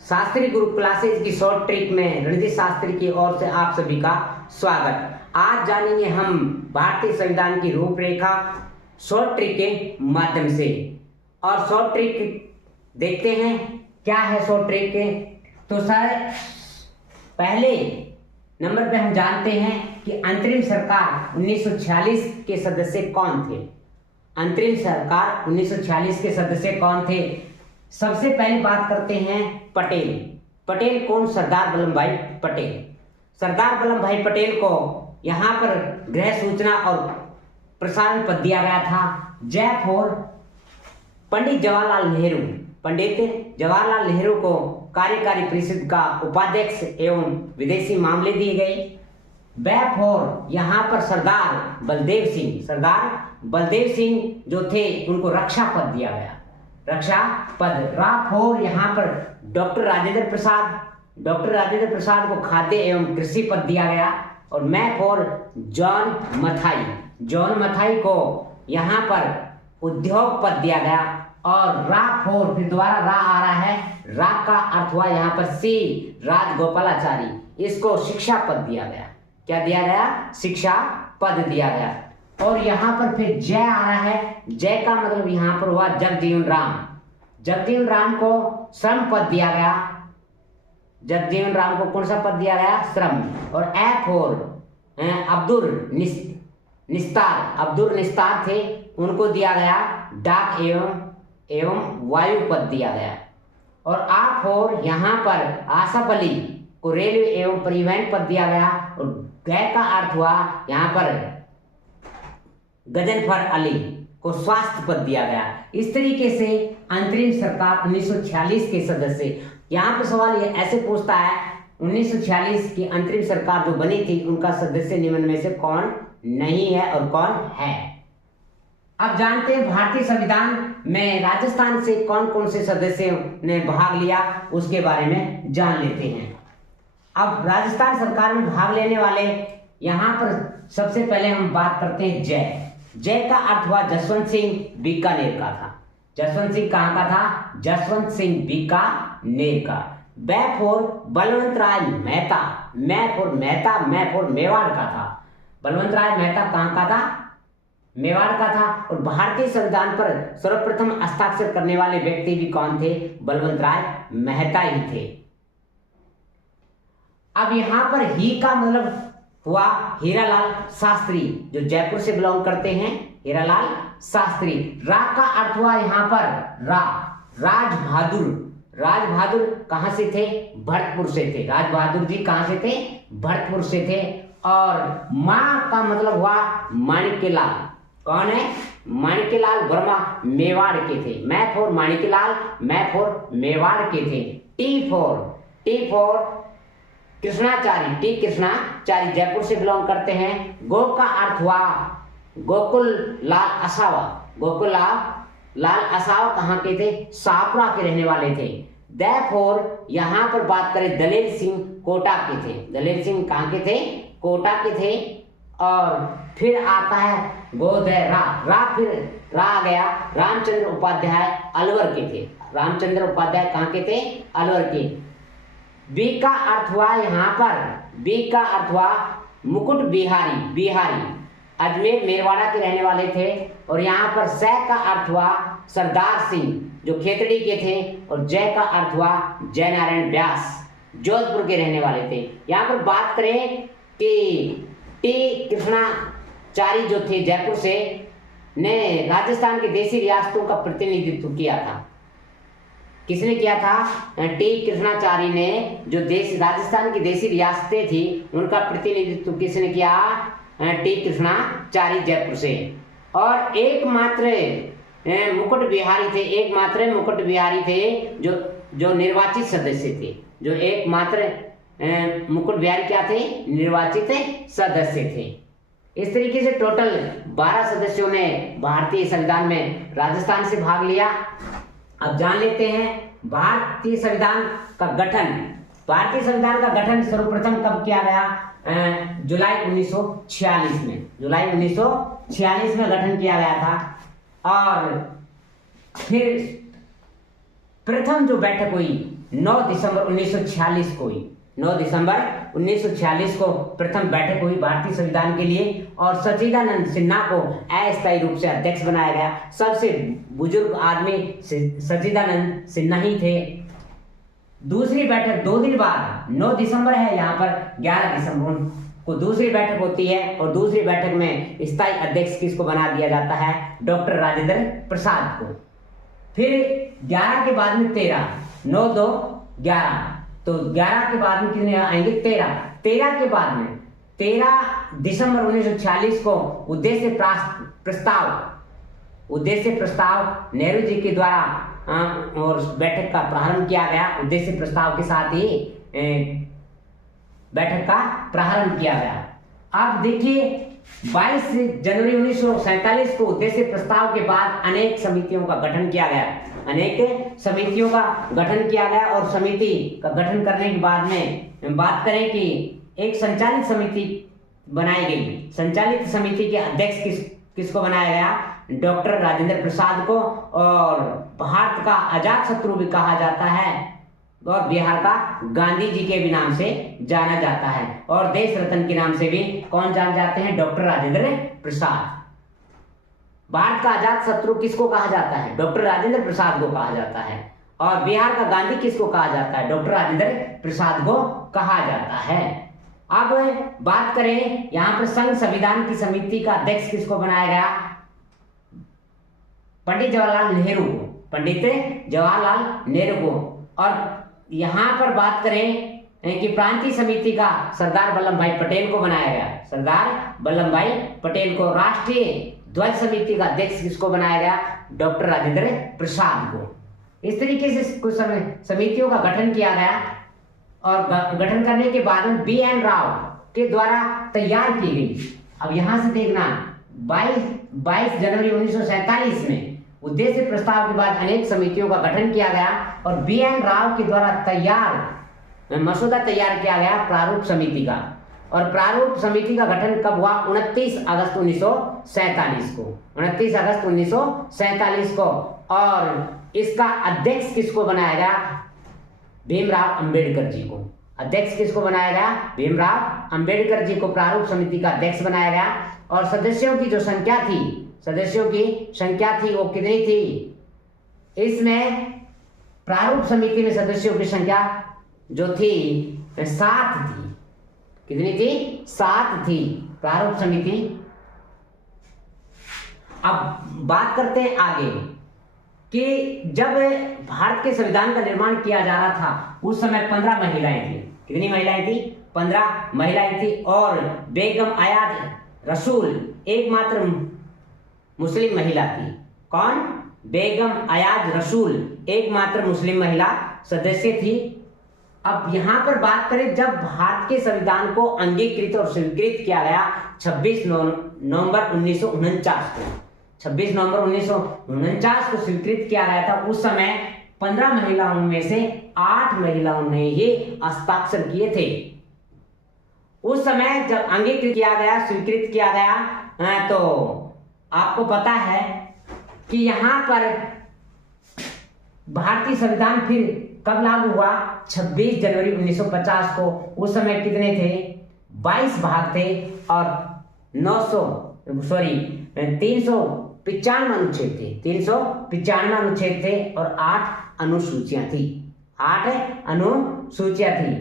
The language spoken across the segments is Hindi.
शास्त्री गुरु क्लासेज की शॉर्ट ट्रिक में रणजीत शास्त्री की ओर से आप सभी का स्वागत। आज जानेंगे हम भारतीय संविधान की रूपरेखा शॉर्ट ट्रिक के माध्यम से। और शॉर्ट ट्रिक देखते हैं क्या है शॉर्ट ट्रिक के। तो सर पहले नंबर पे हम जानते हैं कि अंतरिम सरकार 1946 के सदस्य कौन थे। अंतरिम सरकार 1946 के सदस्य कौन थे। सबसे पहले बात करते हैं पटेल। पटेल कौन? सरदार वल्लभ भाई पटेल। सरदार वल्लभ भाई पटेल को यहाँ पर गृह सूचना और प्रसारण पद दिया गया था। जयपुर पंडित जवाहरलाल नेहरू। पंडित जवाहरलाल नेहरू को कार्यकारी परिषद का उपाध्यक्ष एवं विदेशी मामले दिए गए। बैफोर यहाँ पर सरदार बलदेव सिंह जो थे उनको रक्षा पद दिया गया। रक्षा पद। राफोर यहाँ पर डॉक्टर राजेंद्र प्रसाद को खाद्य एवं कृषि पद दिया गया। और मैफोर जॉन मथाई को यहाँ पर उद्योग पद दिया गया। और राफोर फिर दोबारा रा आ रहा है, रा का अर्थ हुआ यहाँ पर सी राजगोपालाचारी, इसको शिक्षा पद दिया गया। क्या दिया गया? शिक्षा पद दिया गया। और यहाँ पर फिर जय आ रहा है। जय का मतलब यहाँ पर हुआ जगजीवन राम को श्रम पद दिया गया। जगजीवन राम को कौन सा पद दिया गया? श्रम। और एफ और अब्दुल निस्तार थे, उनको दिया गया डाक एवं वायु पद दिया गया। और आप और यहाँ पर आसफ अली को रेलवे एवं परिवहन पद दिया गया। और गै का अर्थ हुआ यहाँ पर गजनफर अली को स्वास्थ्य पद दिया गया। इस तरीके से अंतरिम सरकार 1946 के सदस्य। यहाँ पर सवाल ये ऐसे पूछता है 1946 की अंतरिम सरकार जो बनी थी उनका सदस्य निम्न में से कौन नहीं है और कौन है। अब जानते हैं भारतीय संविधान में राजस्थान से कौन कौन से सदस्यों ने भाग लिया, उसके बारे में जान लेते हैं। अब राजस्थान सरकार में भाग लेने वाले यहाँ पर सबसे पहले हम बात करते हैं जय का अर्थ हुआ जसवंत सिंह बीकानेर का था। जसवंत सिंह कहाँ का था? जसवंत सिंह बीकानेर का। बैफोर बलवंत राय मेहता। मैफोर मेवाड़ का था। बलवंत राय मेहता कहाँ का था? मेवाड़ का था। और भारतीय संविधान पर सर्वप्रथम हस्ताक्षर करने वाले व्यक्ति भी कौन थे? बलवंत राय मेहता ही थे। अब यहाँ पर ही का मतलब हुआ हीरालाल शास्त्री, जो जयपुर से बिलोंग करते हैं, हीरालाल शास्त्री। रा का अर्थ हुआ यहाँ पर राज बहादुर कहां से थे? भरतपुर से थे। राज बहादुर जी कहां से थे? भरतपुर से थे। और मां का मतलब हुआ माणिक्यलाल। कौन है? माणिक्यलाल वर्मा मेवाड़ के थे। मैफोर माणिक्यलाल मेवाड़ के थे। टी फोर कृष्णाचारी जयपुर से बिलोंग करते हैं। गो का अर्थ हुआ गोकुल लाल असावा कहाँ के थे? सापरा के रहने वाले थे। देयरफॉर यहाँ पर बात करें दलेर सिंह कोटा के थे। दलेर सिंह कहाँ के थे? कोटा के थे। और फिर आता है गोदय फिर रा आ गया। रामचंद्र उपाध्याय अलवर के थे। रामचंद्र उपाध्याय कहाँ के थे? अलवर के। बी का अर्थ हुआ यहाँ पर मुकुट बिहारी अजमेर मेरवाड़ा के रहने वाले थे। और यहाँ पर सै का अर्थ हुआ सरदार सिंह जो खेतड़ी के थे। और जय का अर्थ हुआ जयनारायण व्यास जोधपुर के रहने वाले थे। यहाँ पर बात करें कि टी कृष्णाचारी जो थे जयपुर से ने राजस्थान की देशी रियासतों का प्रतिनिधित्व किया था। किसने किया था? टी कृष्णाचारी ने जो राजस्थान की देशी रियासतें थी उनका प्रतिनिधित्व किसने किया? टी कृष्णाचारी जयपुर से। और एकमात्र मुकुट बिहारी थे जो निर्वाचित सदस्य थे। जो एकमात्र मुकुट बिहारी क्या थे? निर्वाचित सदस्य थे। इस तरीके से टोटल 12 सदस्यों ने भारतीय संविधान में राजस्थान से भाग लिया। अब जान लेते हैं भारतीय संविधान का गठन सर्वप्रथम कब किया गया? जुलाई 1946 में। जुलाई 1946 में गठन किया गया था। और फिर प्रथम जो बैठक हुई 9 दिसंबर 1946 को हुई। 9 दिसंबर 1946 को प्रथम बैठक हुई भारतीय संविधान के लिए और सच्चिदानंद सिन्हा को अस्थायी रूप से अध्यक्ष बनाया गया। सबसे बुजुर्ग आदमी सच्चिदानंद सिन्हा ही थे। दूसरी बैठक 2 दिन बाद 9 दिसंबर है, यहाँ पर 11 दिसंबर को दूसरी बैठक होती है और दूसरी बैठक में स्थायी अध्यक्ष किसको बना दिया जाता है? डॉक्टर राजेंद्र प्रसाद को। फिर 11 के बाद में 13, 9 2 11, तो 11 के बाद में कितने आएंगे? 13 के बाद में 13 दिसंबर 1946 को उद्देश्य प्रस्ताव नेहरू जी के द्वारा और बैठक का प्रारंभ किया गया। उद्देश्य प्रस्ताव के साथ ही बैठक का प्रारंभ किया गया। अब देखिए 22 जनवरी 1947 को उद्देश्य प्रस्ताव के बाद अनेक समितियों का गठन किया गया। और समिति का गठन करने के बाद में बात करें कि एक संचालित समिति बनाई गई। संचालित समिति के अध्यक्ष किसको बनाया गया? डॉक्टर राजेंद्र प्रसाद को। और भारत का अजात शत्रु भी कहा जाता है और बिहार का गांधी जी के भी नाम से जाना जाता है और देश रत्न के नाम से भी कौन जान जाते हैं? डॉक्टर राजेंद्र प्रसाद। भारत का अजात शत्रु किसको कहा जाता है? डॉक्टर राजेंद्र प्रसाद को कहा जाता है। और बिहार का गांधी किसको कहा जाता है? डॉक्टर राजेंद्र प्रसाद को कहा जाता है। अब बात करें यहाँ पर संघ संविधान की समिति का अध्यक्ष किसको बनाया गया? पंडित जवाहरलाल नेहरू को। और यहाँ पर बात करें कि प्रांतीय समिति का सरदार वल्लभ भाई पटेल को बनाया गया। सरदार वल्लभ भाई पटेल को। राष्ट्रीय ध्वज समिति का अध्यक्ष किसको बनाया गया? डॉक्टर राजेंद्र प्रसाद को। इस तरीके से कुछ समितियों का गठन किया गया और गठन करने के बाद में BN राव के द्वारा तैयार की गई। अब यहां से देखना 22 जनवरी 1947 में उद्देश्य प्रस्ताव के बाद अनेक समितियों का गठन किया गया और BN राव के द्वारा मसौदा तैयार किया गया प्रारूप समिति का। और प्रारूप समिति का गठन कब हुआ? 29 अगस्त 1947 को। 29 अगस्त 1947 को। और इसका अध्यक्ष किसको बनाया गया? भीमराव अंबेडकर जी को। अध्यक्ष किसको बनाया गया? भीमराव अंबेडकर जी को प्रारूप समिति का अध्यक्ष बनाया गया। और सदस्यों की जो संख्या थी वो कितनी थी? इसमें प्रारूप समिति में सदस्यों की संख्या जो थी 7 थी। कितनी थी? 7 थी प्रारूप समिति। अब बात करते हैं आगे कि जब भारत के संविधान का निर्माण किया जा रहा था उस समय 15 महिलाएं थी। कितनी महिलाएं थी? 15 महिलाएं थी। और बेगम आयाज रसूल एकमात्र मुस्लिम महिला थी। कौन? बेगम आयाज रसूल एकमात्र मुस्लिम महिला सदस्य थी। अब यहां पर बात करें जब भारत के संविधान को अंगीकृत और स्वीकृत किया गया 26 नवंबर 1949 को। 26 नवंबर 1949 को स्वीकृत किया गया था। उस समय 15 महिलाओं में से 8 महिलाओं ने ये हस्ताक्षर किए थे। उस समय जब अंगीकृत किया गया, स्वीकृत किया गया, तो आपको पता है कि यहां पर भारतीय संविधान फिर कब लागू हुआ? 26 जनवरी 1950 को। उस समय कितने थे? 22 भाग थे और 395 अनुच्छेद थे। 395 अनुच्छेद थे और 8 अनुसूचियां थी। 8 अनुसूचियां थी।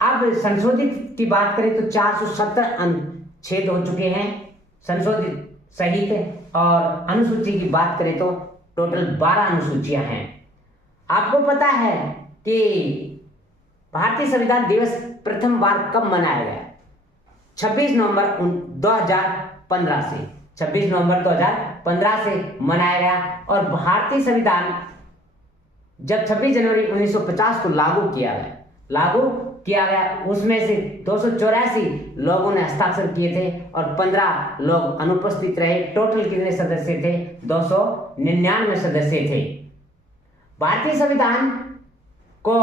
अब संशोधित की बात करें तो 470 अनुच्छेद हो चुके हैं संशोधित सहित। और अनुसूची की बात करें तो टोटल 12 अनुसूचियां हैं। आपको पता है कि भारतीय संविधान दिवस प्रथम बार कब मनाया गया? 26 नवंबर 2015 से। 26 नवंबर 2015 से मनाया गया। और भारतीय संविधान जब 26 जनवरी 1950 को लागू किया गया उसमें से 284 लोगों ने हस्ताक्षर किए थे और 15 लोग अनुपस्थित रहे। टोटल कितने सदस्य थे? 299 सदस्य थे। भारतीय संविधान को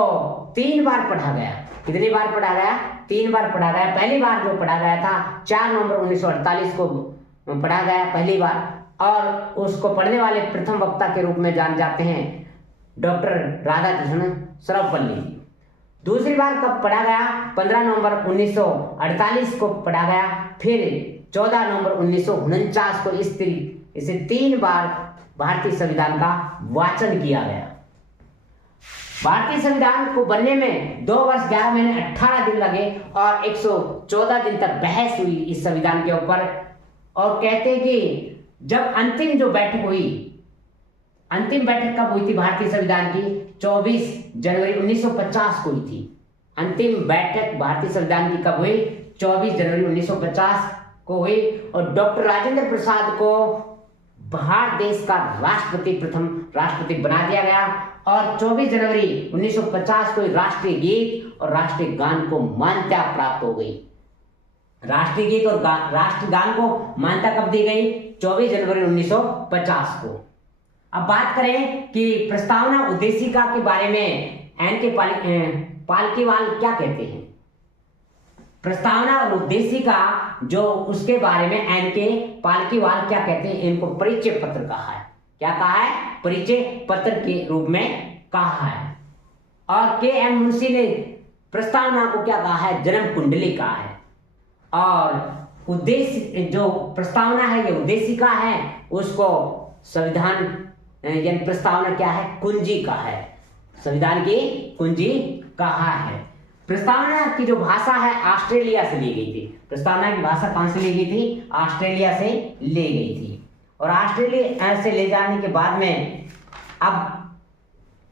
3 बार पढ़ा गया। कितनी बार पढ़ा गया? 3 बार पढ़ा गया। पहली बार जो पढ़ा गया था 4 नवंबर 1948 को पढ़ा गया पहली बार। और उसको पढ़ने वाले प्रथम वक्ता के रूप में जान जाते हैं डॉक्टर राधाकृष्णन सर्वपल्ली। दूसरी बार कब पढ़ा गया? 15 नवंबर 1948 को पढ़ा गया। फिर 14 नवंबर 1949 को इसे 3 बार भारतीय संविधान का वाचन किया गया। भारतीय संविधान को बनने में 2 वर्ष 11 महीने 18 दिन लगे और 114 दिन तक बहस हुई इस संविधान के ऊपर। और कहते हैं कि जब अंतिम जो बैठक हुई, अंतिम बैठक कब हुई थी भारतीय संविधान की? 24 जनवरी 1950 को हुई थी। अंतिम बैठक भारतीय संविधान की कब हुई? 24 जनवरी 1950 को हुई। और डॉक्टर राजेंद्र प्रसाद को भारत देश का राष्ट्रपति, प्रथम राष्ट्रपति बना दिया गया। और 24 जनवरी 1950 को राष्ट्रीय गीत और राष्ट्रीय गान को मान्यता प्राप्त हो गई। राष्ट्रीय गीत और राष्ट्रीय गान को मान्यता कब दी गई? 24 जनवरी 1950 को। अब बात करें कि प्रस्तावना उद्देशिका के बारे में एन.के. पालकीवाल क्या कहते हैं। प्रस्तावना और उद्देशिका जो उसके बारे में एन.के. पालकीवाल क्या कहते हैं? इनको परिचय पत्र कहा है। क्या कहा है? परिचय पत्र के रूप में कहा है। और के.एम. मुंशी ने प्रस्तावना को क्या कहा है? जन्म कुंडली कहा है। और उद्देश्य जो प्रस्तावना है, ये उद्देशिका है, उसको संविधान यानी प्रस्तावना क्या है? कुंजी का है। संविधान की कुंजी कहा है। प्रस्तावना की जो भाषा है ऑस्ट्रेलिया से ली गई थी। प्रस्तावना की भाषा कहां से ली गई थी? ऑस्ट्रेलिया से ली गई थी। और ऑस्ट्रेलिया से ले जाने के बाद में अब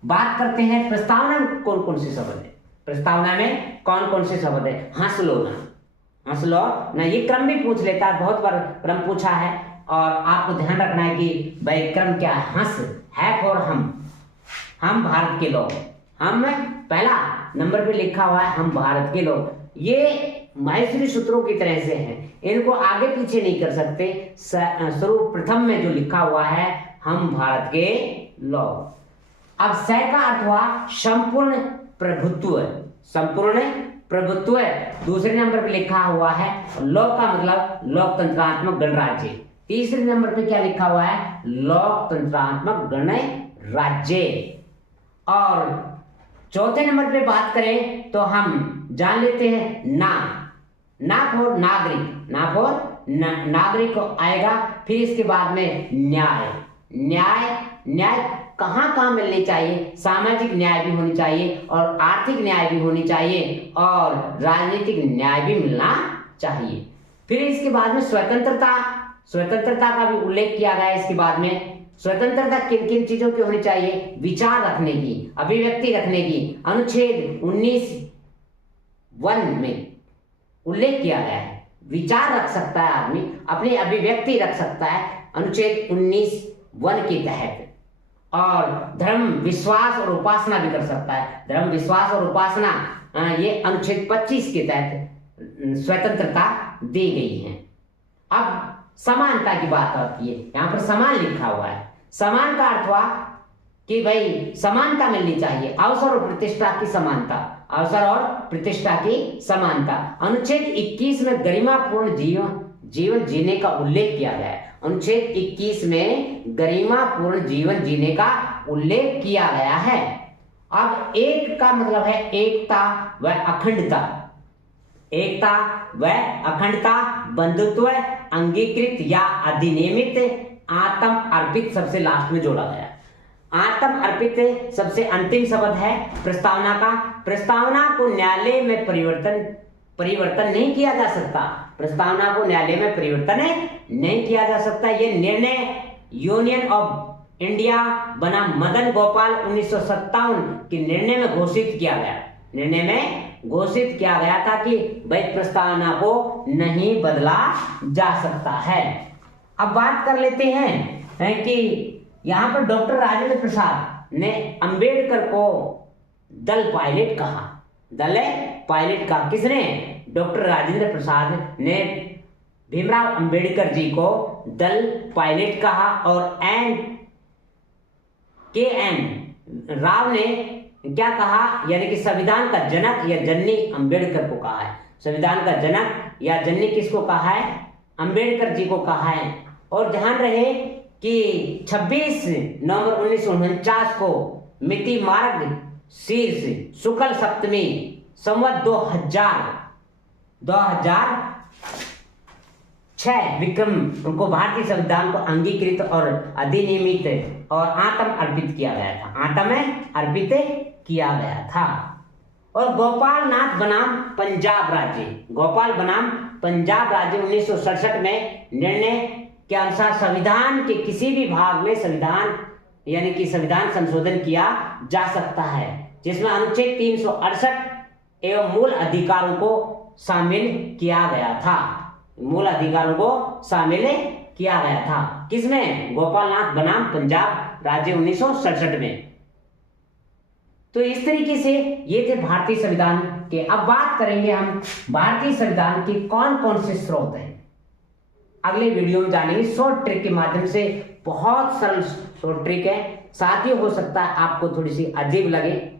बात करते हैं प्रस्तावना में कौन कौन से शब्द है। प्रस्तावना में कौन कौन से शब्द है? हंस लो ना, हंस लो ना, ये क्रम भी पूछ लेता है, बहुत बार क्रम पूछा है। और आपको ध्यान रखना है कि भाई क्रम क्या है। हंस है फॉर हम भारत के लोग। हम पहला नंबर पे लिखा हुआ है हम भारत के लोग। ये माहेश्वरी सूत्रों की तरह से है, इनको आगे पीछे नहीं कर सकते। सर्वप्रथम में जो लिखा हुआ है हम भारत के लोग। अब स का अर्थ हुआ संपूर्ण प्रभुत्व, संपूर्ण प्रभुत्व। दूसरे नंबर पे लिखा हुआ है लोक का मतलब लोकतंत्रात्मक गणराज्य। तीसरे नंबर पे क्या लिखा हुआ है? लोकतंत्रात्मक गणराज्य। और चौथे नंबर पे बात करें तो हम जान लेते हैं ना फॉर नागरिक, ना फॉर नागरिक आएगा। फिर इसके बाद में न्याय कहाँ मिलनी चाहिए? सामाजिक न्याय भी होनी चाहिए और आर्थिक न्याय भी होनी चाहिए और राजनीतिक न्याय भी मिलना चाहिए। फिर इसके बाद में स्वतंत्रता का भी उल्लेख किया गया है। इसके बाद में स्वतंत्रता किन किन चीजों की होनी चाहिए? विचार रखने की, अभिव्यक्ति रखने की। अनुच्छेद 19(1) में उल्लेख किया गया है। विचार रख सकता है आदमी, अपनी अभिव्यक्ति रख सकता है अनुच्छेद 19(1) के तहत। और धर्म, विश्वास और उपासना भी कर सकता है। धर्म, विश्वास और उपासना ये अनुच्छेद 25 के तहत स्वतंत्रता दी गई है। अब समानता की बात आती है। यहाँ पर समान लिखा हुआ है। समान का अर्थ हुआ कि भाई समानता मिलनी चाहिए, अवसर और प्रतिष्ठा की समानता, अवसर और प्रतिष्ठा की समानता। अनुच्छेद 21 में गरिमापूर्ण जीवन जीने का उल्लेख किया गया है। अनुच्छेद 21 में गरिमापूर्ण जीवन जीने का उल्लेख किया गया है। अब एक का मतलब है एकता व अखंडता। एकता व अखंडता, बंधुत्व, अंगीकृत या अधिनियमित, आत्म अर्पित सबसे लास्ट में जोड़ा गया। आत्म अर्पित सबसे अंतिम शब्द है प्रस्तावना का। प्रस्तावना को न्यायालय में परिवर्तन नहीं किया जा सकता। प्रस्तावना को न्यायालय में परिवर्तन नहीं किया जा सकता। यह निर्णय यूनियन ऑफ इंडिया बना मदन गोपाल 1957 के निर्णय में घोषित किया गया। निर्णय में घोषित किया गया था कि भाई प्रस्तावना को नहीं बदला जा सकता है। अब बात कर लेते हैं कि यहाँ पर डॉक्टर राजेंद्र प्रसाद ने अंबेडकर को दल पायलट कहा। दल पायलट कहा किसने? डॉक्टर राजेंद्र प्रसाद ने भीमराव अंबेडकर जी को दल पायलट कहा। और के.एन. राव ने क्या कहा? यानी कि संविधान का जनक या जननी अंबेडकर को कहा है। संविधान का जनक या जननी किसको कहा है? अंबेडकर जी को कहा है। और ध्यान रहे कि 26 नवंबर 1949 को मिति मार्ग शीर्ष शुक्ल सप्तमी संवत 2006 विक्रम उनको भारतीय संविधान को अंगीकृत और अधिनियमित और आत्म अर्पित किया गया था, आत्म अर्पित किया गया था। और गोपाल नाथ बनाम पंजाब राज्य, गोपाल बनाम पंजाब राज्य 1967 में निर्णय के अनुसार संविधान के किसी भी भाग में संविधान यानी कि संविधान संशोधन किया जा सकता है, जिसमें अनुच्छेद 368 एवं मूल अधिकारों को शामिल किया गया था, मूल अधिकारों को शामिल किया गया था। किसमें? गोपाल नाथ बनाम पंजाब राज्य 1967 में। तो इस तरीके से ये थे भारतीय संविधान के। अब बात करेंगे हम भारतीय संविधान के कौन कौन से स्रोत हैं, अगले वीडियो में जानेंगे शॉर्ट ट्रिक के माध्यम से। बहुत सरल शॉर्ट ट्रिक है, साथ ही हो सकता है आपको थोड़ी सी अजीब लगे,